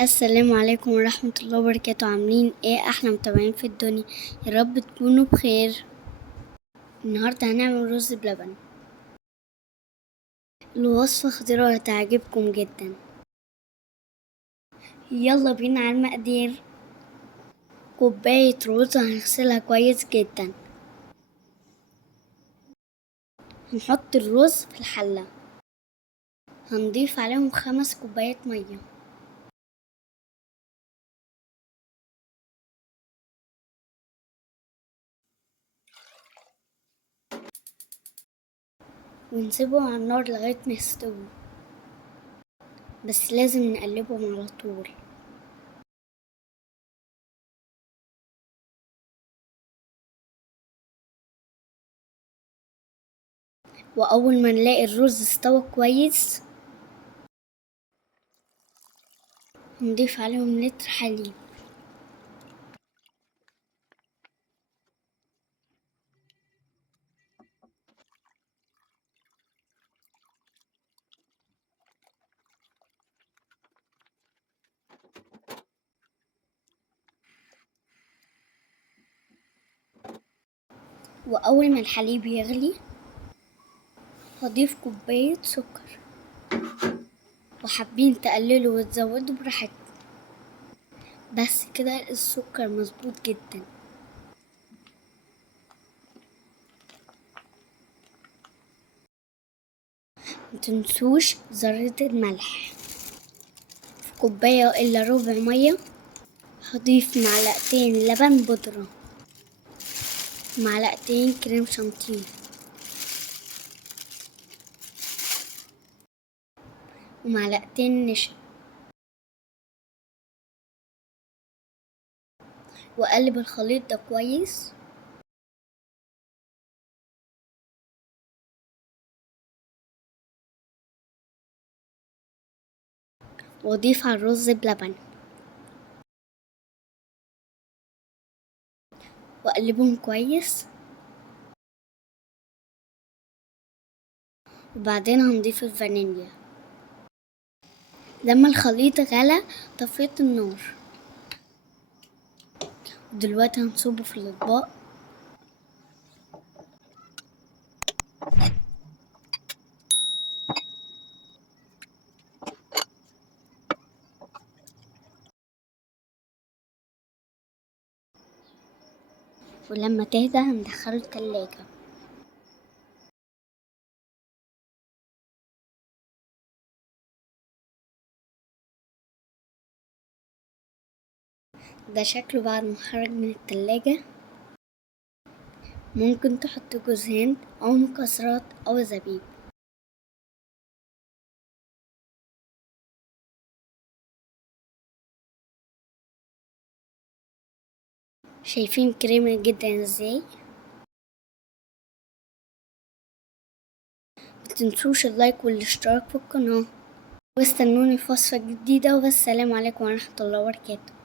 السلام عليكم ورحمة الله وبركاته. عاملين ايه احلى متابعين في الدنيا؟ يا رب تكونوا بخير. النهاردة هنعمل رز بلبن. الوصفة خطيرة وهتعجبكم جدا. يلا بينا على المقادير. كوباية رز هنغسلها كويس جدا. هنحط الرز في الحلة. هنضيف عليهم 5 كوبايات مية. ونسيبهم على النار لغاية ما يستووا، بس لازم نقلبهم على طول. وأول ما نلاقي الرز استوى كويس نضيف عليهم لتر حليب. وأول ما الحليب يغلي هضيف كوباية سكر، وحابين تقللوا وتزودوا براحتكم. بس كده السكر مظبوط جدا. متنسوش ذرة الملح. في كوباية إلا ربع مية هضيف معلقتين لبن بودرة، معلقتين كريم شانتيه، ومعلقتين نشا، وأقلب الخليط ده كويس. وأضيف على الرز بلبن وأقلبهم كويس. وبعدين هنضيف الفانيليا. لما الخليط غلى طفيت النار. دلوقتي هنصبه في الأطباق. ولما تهدى هندخله التلاجة. ده شكله بعد ما خرج من التلاجة. ممكن تحط جوز هند أو مكسرات أو زبيب. شايفين كريمة جدا ازاي؟ متنسوش اللايك والاشتراك في القناة، واستنوني في وصفة جديدة، والسلام عليكم ورحمة الله وبركاته.